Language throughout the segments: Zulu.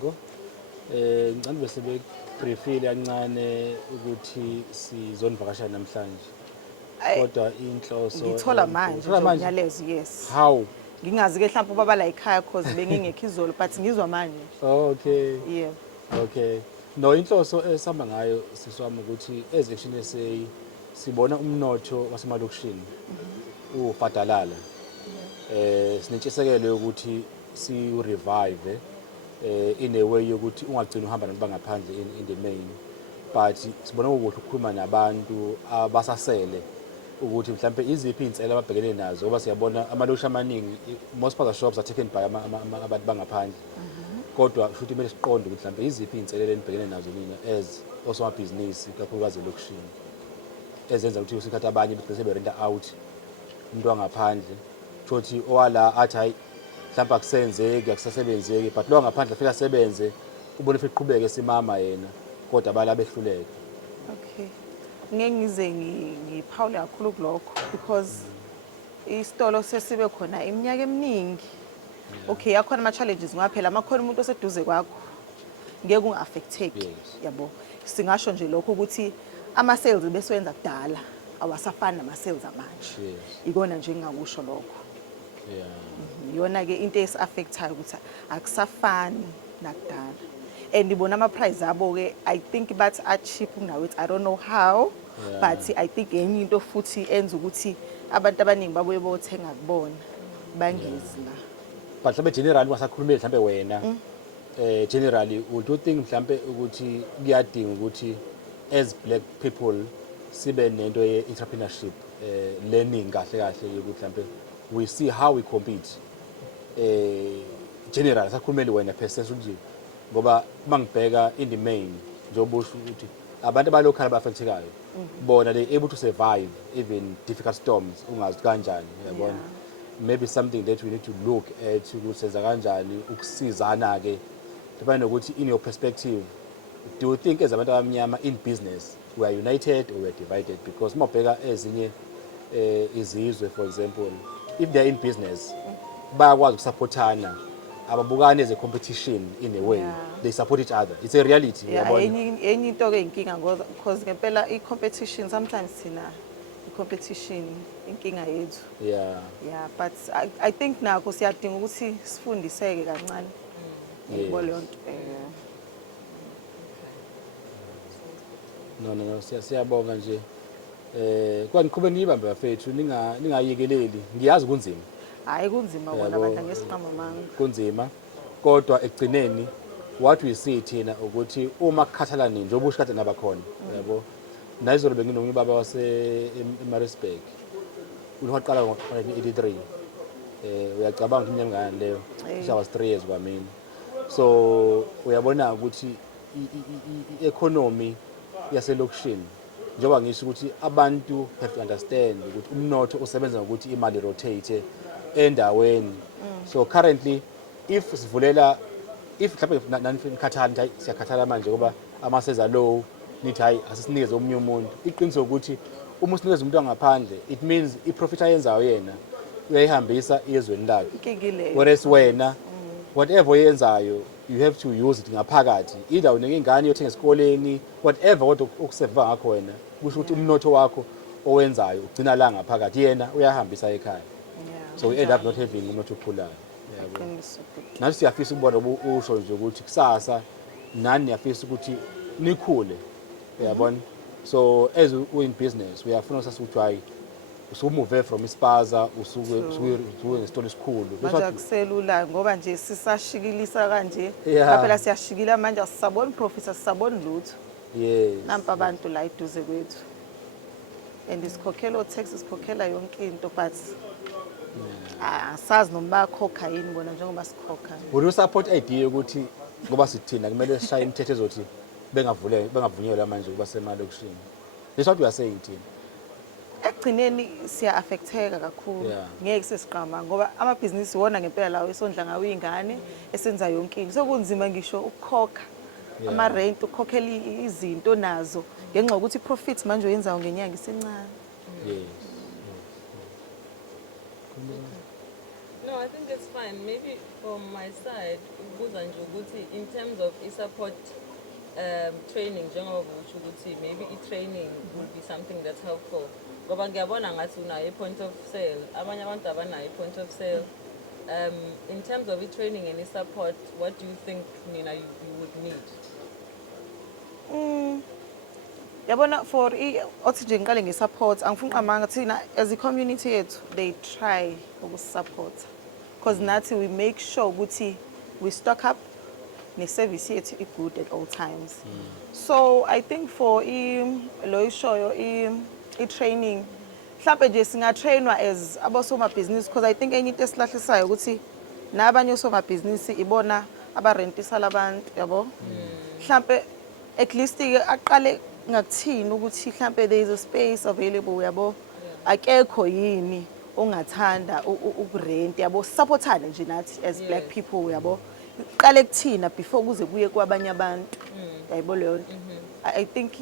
Shango. Ngicela bese bebriefile kancane ukuthi sizonivakashela namhlanje. Kodwa inhloso ngithola manje nje umyalezo yes. How? Ngingazi ke mhlawumbe ubaba la ekhaya cause bengingekho izolo but ngizwa manje. Okay. Yeah. Okay. No, inhloso esihamba ngayo siswami ukuthi as Action SA sibona umnotho wasemalokishini ufadalala. Sinentshisekelo yokuthi si revive in a way yokuthi ungagcina uhamba nabantu bangaphandle in the main, but sibona ukuthi ukukhuluma nabantu abasasele ukuthi mhlambe iziphi insela ababhekene nazo ngoba siyabona amalokishi amaningi most part of the shops are taken by abantu bangaphandle. Kodwa futhi kumele siqonde ukuthi mhlambe iziphi inselele enibhekene nazo nina as osomabhizinisi kakhulukazi elokishini ezenza ukuthi usikhathi abanye bese berenta out umuntu wangaphandle futhi owala athi hayi mhlawumbe akusenzeki akusasebenzeki but lo ngaphandle afika asebenze ubone futhi iqhubeke simama yena kodwa bala behluleka. Okay. Ngeke ngize ngiphawule kakhulu kulokho because isitolo sesibe khona iminyaka eminingi. Okay, yakhona ama challenges ngaphela amakhona umuntu oseduze kwakho ngeke ungaffecteki yabo. Singasho nje lokho ukuthi ama sales besewenza kudala awasafani nama sales amanje. Ikona nje engingakusho lokho. Yeah. Iyona ke into esi-affectayo ukuthi akusafani nakudala. And ibona ama price abo ke I think bathi are cheap kunawethu. I don't know how, but I think enye into futhi enza ukuthi abantu abaningi babuye bothenga kubona bangezi la. But mhlambe generally wasakhulumile mhlambe wena generally would you think mhlambe ukuthi kuyadinga ukuthi as black people sibe nento ye entrepreneurship learning kahle kahle yokuthi mhlambe we see how we compete general sakhulumeli wena persons nje ngoba mangibheka in the main njengoba usho ukuthi abantu abalocal abaffectekayo bona they able to survive even difficult storms ungazi kanjani yabona. Maybe something that we need to look at ukuthi senza kanjani ukusizana ke depending ukuthi in your perspective do you think as abantu abamnyama in business we are united or we are divided because mawubheka ezinye izizwe for example if they are in business bayakwazi ukusupportana ababukani as a competition in a way they support each other it's a reality yabona. Enye into ke inkinga because ngempela I competition sometimes thina competition inkinga yethu. Yeah, but I think nako siyadinga ukuthi sifundiseke kancane ngibona leyo nto. No siyabonga nje kwaniqhubeka niyibambe bafethu ningayikeleli ngiyazi kunzima. Hayi kunzima bona abantu ngesiqhama manga kunzima kodwa ekugcineni what we see thina ukuthi uma kukhathala nini njengoba ushikade naba khona yabo nayizolo benginomnye baba wase eMaritzburg uliqala ngo-83 uyacabanga ukuthi iminyaka ngani leyo she was 3 years kwamina so uyabona ukuthi i-economy yaselokishini njengoba ngisho ukuthi abantu have to understand ukuthi umnotho usebenza ngokuthi imali rotate endaweni. So currently if sivulela if mhlawumbe nanikhathala siyakhathala manje ngoba amaseza low nithi hayi asisinikeze omunye umuntu iqiniso ukuthi uma usinikeza umuntu angaphandle it means i-profit ayenzayo yena uyayihambisa ezweni lakhe whereas wena whatever oyenzayo you have to use it ngaphakathi either unike ingane yothenga esikoleni whatever kodwa ukuseva ngakho wena kusho ukuthi umnotho wakho owenzayo ugcina la ngaphakathi yena uyahambisa ekhaya. So we end up not having umnotho okhulayo yabo. Nathi siyafisa ukubona usho nje ukuthi kusasa nani niyafisa ukuthi nikhule yabona. So as we in business uyafuna ukuthi hayi usumove from ispaza usuke ngesitolo esikhulu manje akuselula ngoba nje sisashikilisa kanje phela siyashikila manje asisaboni profit asisaboni lutho. Nampa abantu la iduze kwethu and isikhokhela o-tax isikhokhela yonke into but asazi noma bayakhokha yini bona njengoba sikhokha. Would you support idea ukuthi ngoba sithina kumele sishaye imithetho ezothi bengavunyelwa manje ukuba semalokishini? That's what we are saying thina. Ekugcineni siya-affecteka kakhulu ngeke sesiqama ngoba amabhizinisi wona ngempela lawo esondla ngawo iy'ngane esenza yonke into sekunzima ngisho ukukhokha ama-rent ukukhokhela izinto nazo ngenxa yokuthi i-profit manje oyenzayo ngenyanga isencane. No, I think it's fine. Maybe from my side, ukubuza nje ukuthi in terms of support training, njengoba usho ukuthi maybe training would be something that's helpful. Ngoba ngiyabona ngathi unayo i-point of sale, abanye abantu abanayo i-point of sale. In terms of training and support, what do you think, Nina, you would need? Yabona for othi nje ngiqale nge-support angifuni qamanga thina as i-community yethu they try ukusupport because nathi we make sure ukuthi we stock up ne-service yethu i-good at all times. So I think for lo ishoyo i-training mhlawumbe nje singatrainwa as abosomabhizinisi because I think enye into esilahlisayo ukuthi nabanye osomabhizinisi ibona abarentisa labantu yabo mhlawumbe at least aqale ngakuthini ukuthi mhlawumbe there is a space available yabo akekho yini ongathanda ukurent yabo supportane nje nathi as black people yabo qale kuthina before kuze kuye kwabanye abantu yabo leyo nto. I think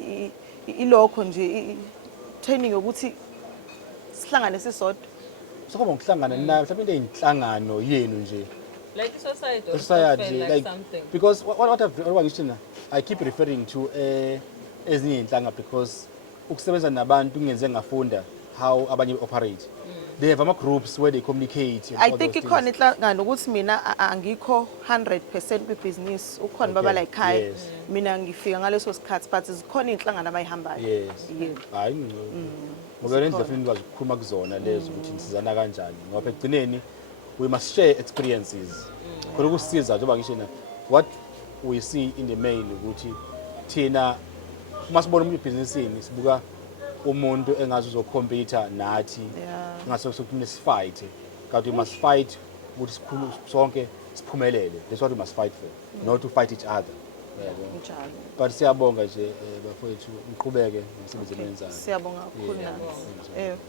ilokho nje training ukuthi sihlangane sisodwa sokuba ngokuhlangana nayo mhlawumbe into eyinhlangano yenu nje Like society, or society feel like something. because what I keep referring to ezinye inhlanga because ukusebenza nabantu ngenze ngafunda how abanye operate. They have groups where they communicate. I think ikhona inhlangano ukuthi mina angikho 100% kwibusiness ukhona baba la ekhaya yes. mina ngifika ngaleso sikhathi but zikhona inhlangano abayihambayo. Yes. Yeah. Hayi ngcono. Ngoba le ndlela futhi nikwazi ukukhuluma kuzona lezo ukuthi nisizana kanjani. Ngoba ekugcineni we must share experiences. Khona ukusiza njengoba ngisho na what we see in the main ukuthi thina masibona umuntu ebhizinisini sibuka umuntu engazi uzocompete nathi Yeah. ngaso sokuthi sifight kanti we must fight ukuthi sikhulu sonke siphumelele. That's what we must fight for, not to fight each other. Yabo. Njalo. But siyabonga nje bafowethu niqhubeke ngomsebenzi enenzayo. Siyabonga kakhulu Yeah. nathi.